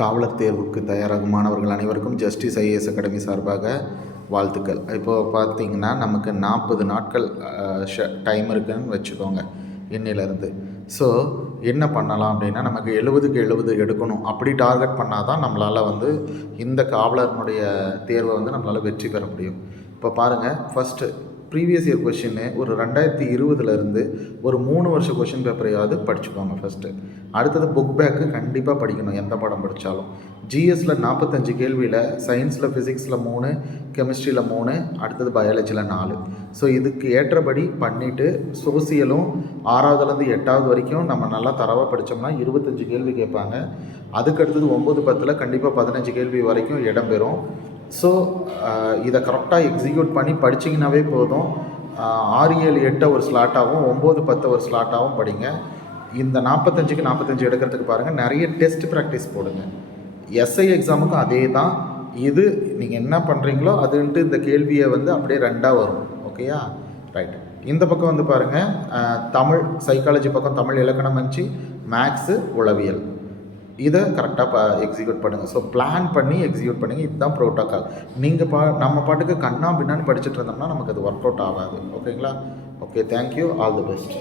காவலர் தேர்வுக்கு தயாராகும் மாணவர்கள் அனைவருக்கும் ஜஸ்டிஸ் ஐஏஎஸ் அகாடமி சார்பாக வாழ்த்துக்கள். இப்போது பார்த்திங்கன்னா நமக்கு 40 நாட்கள் டைம் இருக்குதுன்னு வச்சுக்கோங்க இன்னிலேருந்து. ஸோ என்ன பண்ணலாம் அப்படின்னா, நமக்கு 70க்கு 70 எடுக்கணும் அப்படி டார்கெட் பண்ணால் தான் நம்மளால் இந்த காவலர்னுடைய தேர்வை நம்மளால் வெற்றி பெற முடியும். இப்போ பாருங்கள், ஃபஸ்ட்டு ப்ரீவியஸ் இயர் கொஷின்னு ஒரு 2020 ஒரு 3 வருஷ கொஷின் பேப்பரையாவது படிச்சுக்கோங்க ஃபஸ்ட்டு. அடுத்தது புக் பேக்கு கண்டிப்பாக படிக்கணும், எந்த படம் படித்தாலும். ஜிஎஸ்சில் 45 கேள்வியில் சயின்ஸில் ஃபிசிக்ஸில் 3, கெமிஸ்ட்ரியில் 3, அடுத்தது பயாலஜியில் 4. ஸோ இதுக்கு ஏற்றபடி பண்ணிவிட்டு சோசியலும் 6வதுலேருந்து 8வது வரைக்கும் நம்ம நல்லா தரவாக படித்தோம்னா 25 கேள்வி கேட்பாங்க. அதுக்கடுத்தது 9, 10 கண்டிப்பாக 15 கேள்வி வரைக்கும் இடம்பெறும். ஸோ இதை கரெக்டாக எக்ஸிக்யூட் பண்ணி படிச்சிங்கனாவே போதும். 6, 7, 8 ஒரு ஸ்லாட்டாகவும் 9, 10 ஒரு ஸ்லாட்டாகவும் படிங்க. இந்த 45க்கு 45 எடுக்கிறதுக்கு பாருங்கள், நிறைய டெஸ்ட் ப்ராக்டிஸ் போடுங்க. எஸ்ஐ எக்ஸாமுக்கும் அதே தான். இது நீங்கள் என்ன பண்ணுறீங்களோ அதுன்ட்டு இந்த கேள்வியை அப்படியே 2ஆக வரும். ஓகேயா, ரைட். இந்த பக்கம் பாருங்கள், தமிழ் சைக்காலஜி பக்கம் தமிழ் இலக்கணம் வச்சு, மேக்ஸு உளவியல், இதை கரெக்டாக எக்ஸிக்யூட் பண்ணுங்கள். ஸோ பிளான் பண்ணி எக்ஸிக்யூட் பண்ணுங்கள். இதுதான் ப்ரோட்டோக்கால். நீங்கள் நம்ம பாட்டுக்கு கண்ணா பின்னான்னு படிச்சுட்டு இருந்தோம்னா நமக்கு அது ஒர்க் அவுட் ஆகாது. ஓகேங்களா? Okay, thank you, all the best.